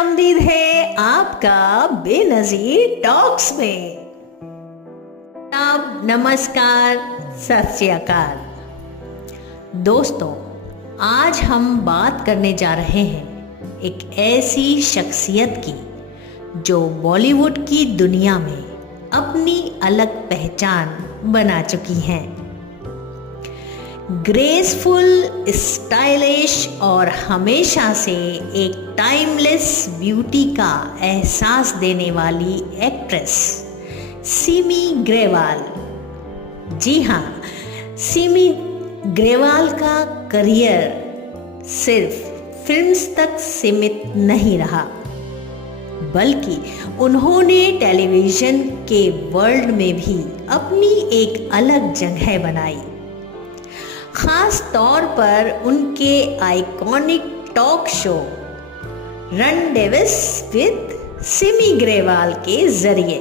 आमदीद है आपका बेनजीर टॉक्स में। अब नमस्कार, सत श्री अकाल। दोस्तों, आज हम बात करने जा रहे हैं एक ऐसी शख्सियत की जो बॉलीवुड की दुनिया में अपनी अलग पहचान बना चुकी हैं। ग्रेसफुल, स्टाइलिश और हमेशा से एक टाइमलेस ब्यूटी का एहसास देने वाली एक्ट्रेस सिमी ग्रेवाल। जी हाँ, सिमी ग्रेवाल का करियर सिर्फ फिल्म्स तक सीमित नहीं रहा, बल्कि उन्होंने टेलीविज़न के वर्ल्ड में भी अपनी एक अलग जगह बनाई। खास तौर पर उनके iconic talk show run Davis with Simi Grewal के जरिए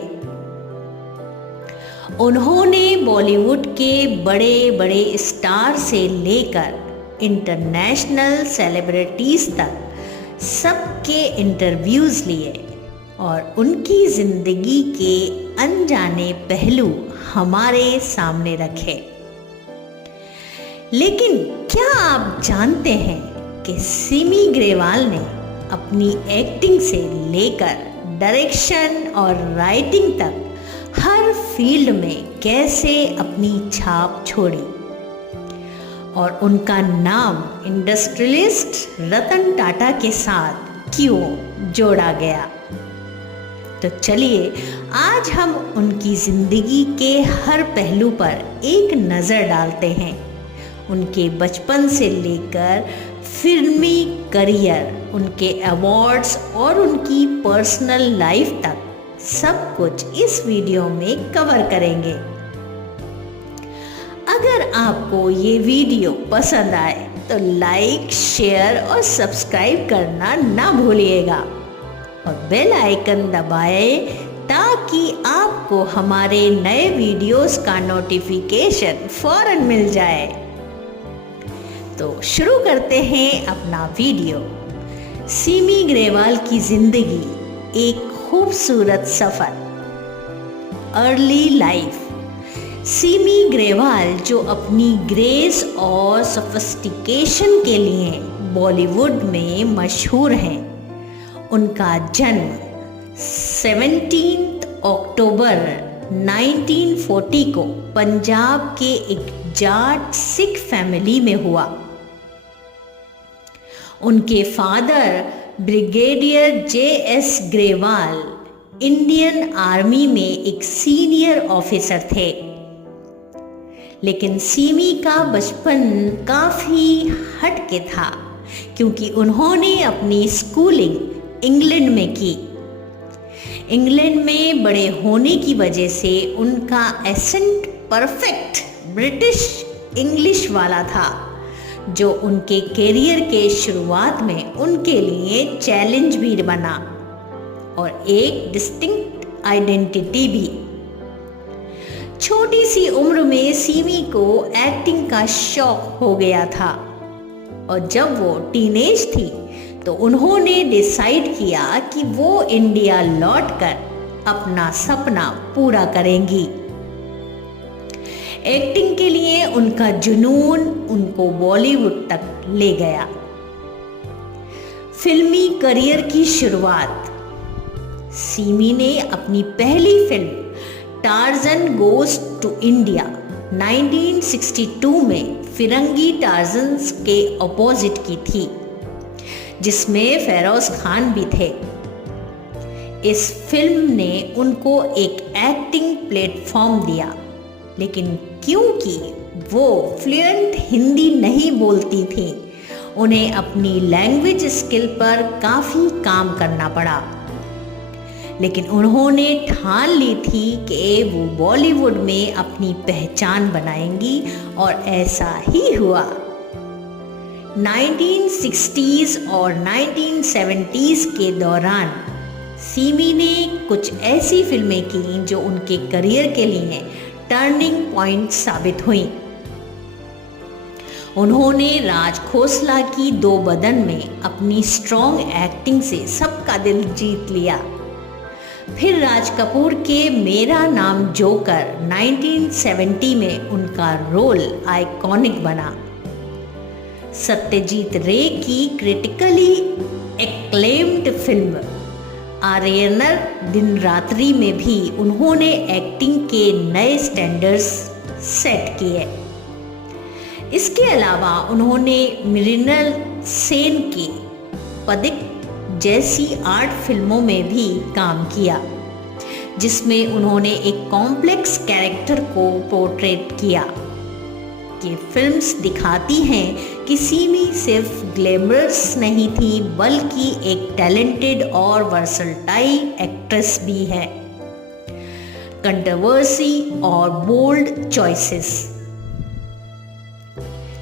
उन्होंने बॉलीवुड के बड़े बड़े स्टार से लेकर इंटरनेशनल सेलिब्रिटीज तक सबके इंटरव्यूज लिए और उनकी जिंदगी के अनजाने पहलू हमारे सामने रखे। लेकिन क्या आप जानते हैं कि सिमी ग्रेवाल ने अपनी एक्टिंग से लेकर डायरेक्शन और राइटिंग तक हर फील्ड में कैसे अपनी छाप छोड़ी और उनका नाम इंडस्ट्रियलिस्ट रतन टाटा के साथ क्यों जोड़ा गया? तो चलिए आज हम उनकी जिंदगी के हर पहलू पर एक नज़र डालते हैं। उनके बचपन से लेकर फिल्मी करियर, उनके अवार्ड्स और उनकी पर्सनल लाइफ तक सब कुछ इस वीडियो में कवर करेंगे। अगर आपको ये वीडियो पसंद आए तो लाइक, शेयर और सब्सक्राइब करना ना भूलिएगा और बेल आइकन दबाएं ताकि आपको हमारे नए वीडियोस का नोटिफिकेशन फौरन मिल जाए। तो शुरू करते हैं अपना वीडियो। सिमी ग्रेवाल की जिंदगी एक खूबसूरत सफर। Early life. सिमी ग्रेवाल जो अपनी ग्रेस और सोफिस्टिकेशन के लिए बॉलीवुड में मशहूर हैं, उनका जन्म 17 अक्टूबर 1940 को पंजाब के एक जाट सिख फैमिली में हुआ। उनके father brigadier JS. Grewal Indian army में एक सीनियर ऑफिसर थे। लेकिन सिमी का बचपन काफ़ी हटके था क्योंकि उन्होंने अपनी स्कूलिंग इंग्लैंड में की। इंग्लैंड में बड़े होने की वजह से उनका एसेंट परफेक्ट ब्रिटिश इंग्लिश वाला था, जो उनके करियर के शुरुआत में उनके लिए चैलेंज भी बना और एक डिस्टिंक्ट आइडेंटिटी भी। छोटी सी उम्र में सिमी को एक्टिंग का शौक हो गया था और जब वो टीनेज थी तो उन्होंने डिसाइड किया कि वो इंडिया लौटकर अपना सपना पूरा करेंगी। एक्टिंग के लिए उनका जुनून उनको बॉलीवुड तक ले गया। फिल्मी करियर की शुरुआत। सिमी ने अपनी पहली film Tarzan goes to India 1962 में फिरंगी टार्जन के अपोजिट की थी, जिसमें फेरोज खान भी थे। इस फिल्म ने उनको एक एक्टिंग प्लेटफॉर्म दिया, लेकिन क्योंकि वो फ्लुएंट हिंदी नहीं बोलती थी, उन्हें अपनी लैंग्वेज स्किल पर काफ़ी काम करना पड़ा। लेकिन उन्होंने ठान ली थी कि वो बॉलीवुड में अपनी पहचान बनाएंगी और ऐसा ही हुआ। 1960s और 1970s के दौरान सिमी ने कुछ ऐसी फिल्में की जो उनके करियर के लिए टर्निंग पॉइंट साबित हुई। उन्होंने राज खोसला की दो बदन में अपनी स्ट्रॉन्ग एक्टिंग से सबका दिल जीत लिया। फिर राज कपूर के मेरा नाम जोकर 1970 में उनका रोल आइकॉनिक बना। सत्यजीत रे की क्रिटिकली एक्लेम्ड फिल्म आर्यनर दिन रात्रि में भी उन्होंने एक्टिंग के नए स्टैंडर्ड्स सेट किए। इसके अलावा उन्होंने मृणाल सेन के पथिक जैसी आर्ट फिल्मों में भी काम किया, जिसमें उन्होंने एक कॉम्प्लेक्स कैरेक्टर को पोर्ट्रेट किया। ये फिल्म्स दिखाती हैं कि सिमी सिर्फ ग्लैमरस नहीं थी, बल्कि एक टैलेंटेड और वर्सटाइल एक्ट्रेस भी है। कंट्रोवर्सी और बोल्ड चॉइसेस।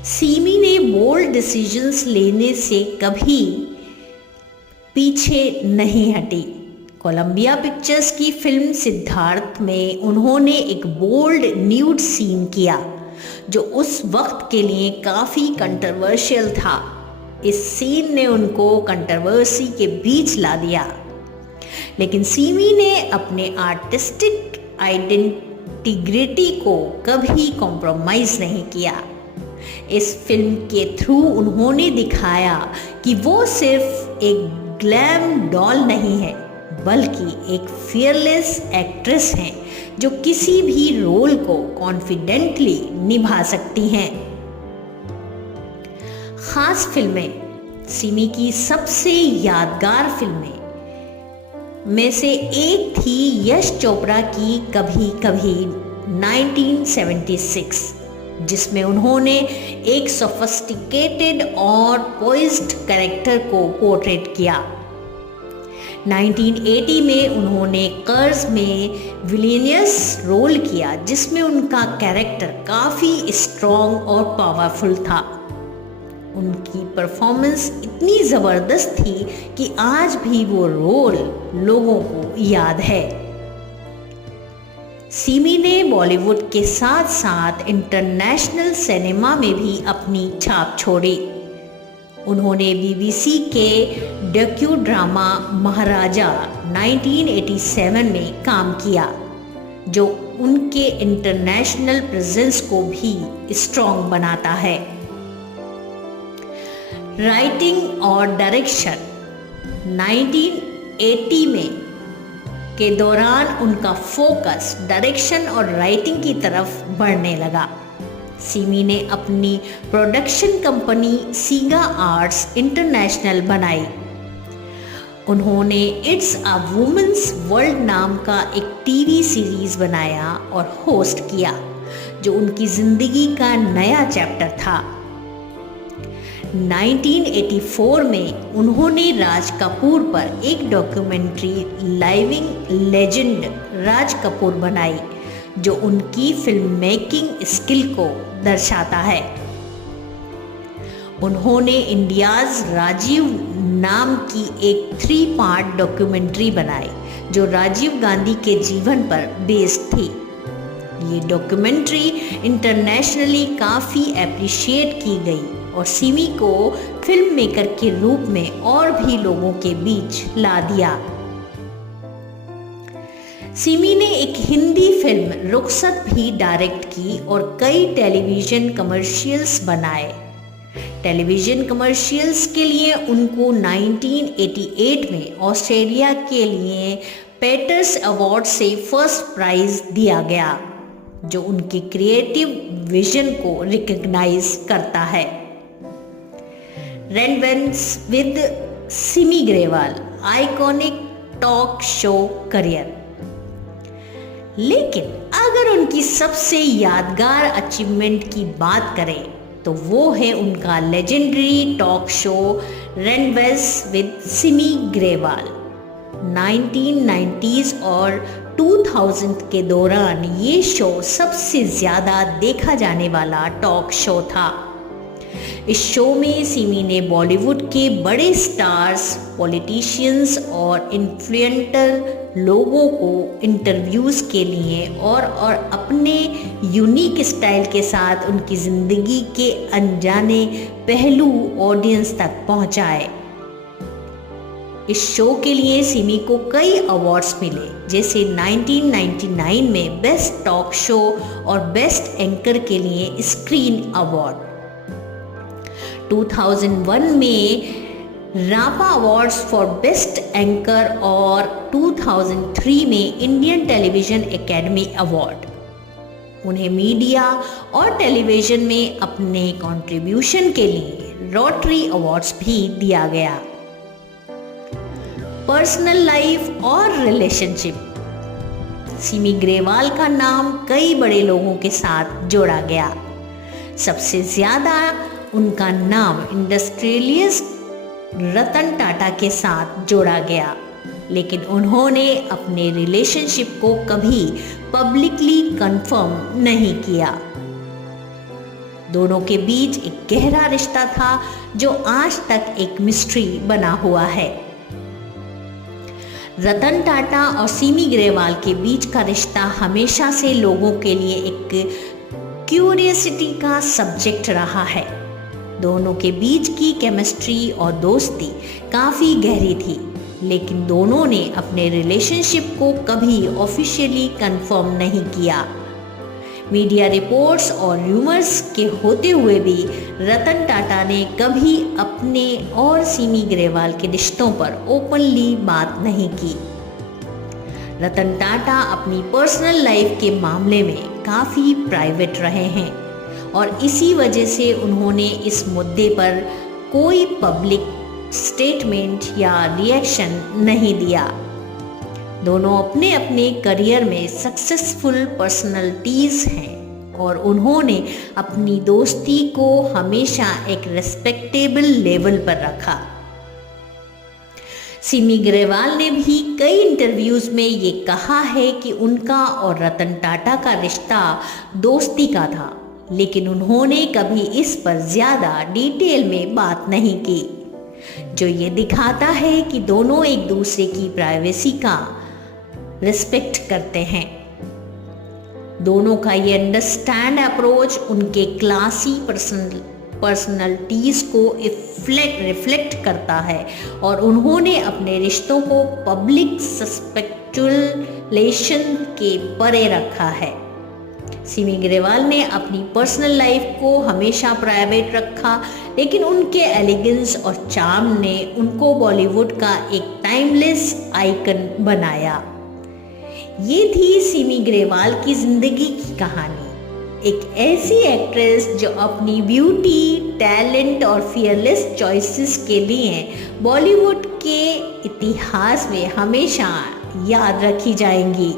सिमी ने बोल्ड डिसीजंस लेने से कभी पीछे नहीं हटी। कोलंबिया पिक्चर्स की फिल्म सिद्धार्थ में उन्होंने एक बोल्ड न्यूड सीन किया, जो उस वक्त के लिए काफ़ी कंट्रोवर्शियल था। इस सीन ने उनको कंट्रोवर्सी के बीच ला दिया, लेकिन सिमी ने अपने आर्टिस्टिक आइडेंटिग्रिटी को कभी कॉम्प्रोमाइज़ नहीं किया। इस फिल्म के थ्रू उन्होंने दिखाया कि वो सिर्फ एक ग्लैम डॉल नहीं है, बल्कि एक फियरलेस एक्ट्रेस हैं जो किसी भी रोल को कॉन्फिडेंटली निभा सकती हैं। खास फिल्में। सिमी की सबसे यादगार फिल्में में से एक थी यश चोपड़ा की कभी कभी 1976, जिसमें उन्होंने एक सोफिस्टिकेटेड और पोइज्ड कैरेक्टर को पोर्ट्रेट किया। 1980 में उन्होंने कर्ज में विलेनियस रोल किया, जिसमें उनका कैरेक्टर काफ़ी स्ट्रॉन्ग और पावरफुल था। उनकी परफॉर्मेंस इतनी ज़बरदस्त थी कि आज भी वो रोल लोगों को याद है। सिमी ने बॉलीवुड के साथ साथ इंटरनेशनल सिनेमा में भी अपनी छाप छोड़ी। उन्होंने बीबीसी के डॉक्यू ड्रामा महाराजा 1987 में काम किया, जो उनके इंटरनेशनल प्रेजेंस को भी स्ट्रॉन्ग बनाता है। राइटिंग और डायरेक्शन। 1980 में के दौरान उनका फोकस डायरेक्शन और राइटिंग की तरफ बढ़ने लगा। सिमी ने अपनी प्रोडक्शन कंपनी सीगा आर्ट्स इंटरनेशनल बनाई। उन्होंने इट्स अ वुमेन्स वर्ल्ड नाम का एक टीवी सीरीज बनाया और होस्ट किया, जो उनकी जिंदगी का नया चैप्टर था। 1984 में उन्होंने राज कपूर पर एक documentary living legend Raj Kapoor बनाई, जो उनकी फिल्म मेकिंग स्किल को दर्शाता है। उन्होंने इंडियाज राजीव नाम की एक 3 पार्ट डॉक्यूमेंट्री बनाई, जो राजीव गांधी के जीवन पर बेस्ड थी। ये डॉक्यूमेंट्री इंटरनेशनली काफ़ी एप्रिशिएट की गई और सिमी को फिल्म मेकर के रूप में और भी लोगों के बीच ला दिया। सिमी ने एक हिंदी फिल्म रुखसत भी डायरेक्ट की और कई टेलीविज़न कमर्शियल्स बनाए। टेलीविज़न कमर्शियल्स के लिए उनको 1988 में ऑस्ट्रेलिया के लिए पेटर्स अवार्ड से फर्स्ट प्राइज़ दिया गया, जो उनके क्रिएटिव विजन को रिकग्नाइज करता है। Relevance with Simi Grewal. Iconic talk show career. लेकिन अगर उनकी सबसे यादगार अचीवमेंट की बात करें तो वो है उनका legendary talk show relevance with Simi Grewal. 1990s और 2000 के दौरान ये शो सबसे ज़्यादा देखा जाने वाला टॉक शो था। इस शो में सिमी ने बॉलीवुड के बड़े स्टार्स, पॉलिटिशियंस और इन्फ्लुएंसर लोगों को इंटरव्यूज़ के लिए और अपने यूनिक स्टाइल के साथ उनकी ज़िंदगी के अनजाने पहलू ऑडियंस तक पहुंचाए। इस शो के लिए सिमी को कई अवार्ड्स मिले, जैसे 1999 में बेस्ट टॉक शो और बेस्ट एंकर के लिए स्क्रीन अवार्ड, 2001 में रापा अवार्ड्स फॉर बेस्ट एंकर और 2003 में इंडियन टेलीविजन एकेडमी अवार्ड। उन्हें मीडिया और टेलीविजन में अपने कंट्रीब्यूशन के लिए रोटरी अवार्ड्स भी दिया गया। पर्सनल लाइफ और रिलेशनशिप, सिमी ग्रेवाल का नाम कई बड़े लोगों के साथ जोड़ा गया। सबसे ज्यादा उनका नाम इंडस्ट्रियलिस्ट रतन टाटा के साथ जोड़ा गया, लेकिन उन्होंने अपने रिलेशनशिप को कभी पब्लिकली कंफर्म नहीं किया। दोनों के बीच एक गहरा रिश्ता था जो आज तक एक मिस्ट्री बना हुआ है। रतन टाटा और सिमी ग्रेवाल के बीच का रिश्ता हमेशा से लोगों के लिए एक क्यूरियोसिटी का सब्जेक्ट रहा है। दोनों के बीच की केमिस्ट्री और दोस्ती काफ़ी गहरी थी, लेकिन दोनों ने अपने रिलेशनशिप को कभी ऑफिशियली कंफर्म नहीं किया। मीडिया रिपोर्ट्स और र्यूमर्स के होते हुए भी रतन टाटा ने कभी अपने और सिमी ग्रेवाल के रिश्तों पर ओपनली बात नहीं की। रतन टाटा अपनी पर्सनल लाइफ के मामले में काफ़ी प्राइवेट रहे हैं और इसी वजह से उन्होंने इस मुद्दे पर कोई पब्लिक स्टेटमेंट या रिएक्शन नहीं दिया। दोनों अपने अपने करियर में सक्सेसफुल पर्सनालिटीज हैं और उन्होंने अपनी दोस्ती को हमेशा एक रेस्पेक्टेबल लेवल पर रखा। सिमी ग्रेवाल ने भी कई इंटरव्यूज में ये कहा है कि उनका और रतन टाटा का रिश्ता दोस्ती का था, लेकिन उन्होंने कभी इस पर ज़्यादा डिटेल में बात नहीं की, जो ये दिखाता है कि दोनों एक दूसरे की प्राइवेसी का रिस्पेक्ट करते हैं। दोनों का ये अंडरस्टैंड अप्रोच उनके क्लासी पर्सनलिटीज़ को रिफ्लेक्ट करता है और उन्होंने अपने रिश्तों को पब्लिक स्पेक्युलेशन के परे रखा है। सिमी ग्रेवाल ने अपनी पर्सनल लाइफ को हमेशा प्राइवेट रखा, लेकिन उनके एलिगेंस और चार्म ने उनको बॉलीवुड का एक टाइमलेस आइकन बनाया। ये थी सिमी ग्रेवाल की जिंदगी की कहानी। एक ऐसी एक्ट्रेस जो अपनी ब्यूटी, टैलेंट और फियरलेस चॉइसेस के लिए बॉलीवुड के इतिहास में हमेशा याद रखी जाएंगी।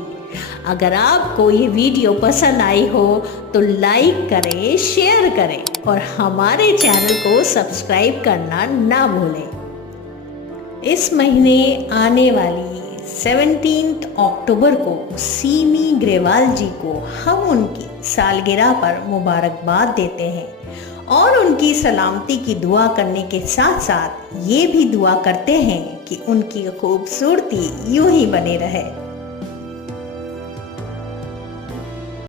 अगर आपको ये वीडियो पसंद आई हो तो लाइक करें, शेयर करें और हमारे चैनल को सब्सक्राइब करना ना भूलें। इस महीने आने वाली 17 अक्टूबर को सिमी ग्रेवाल जी को हम उनकी सालगिरह पर मुबारकबाद देते हैं और उनकी सलामती की दुआ करने के साथ साथ ये भी दुआ करते हैं कि उनकी खूबसूरती यूं ही बनी रहे।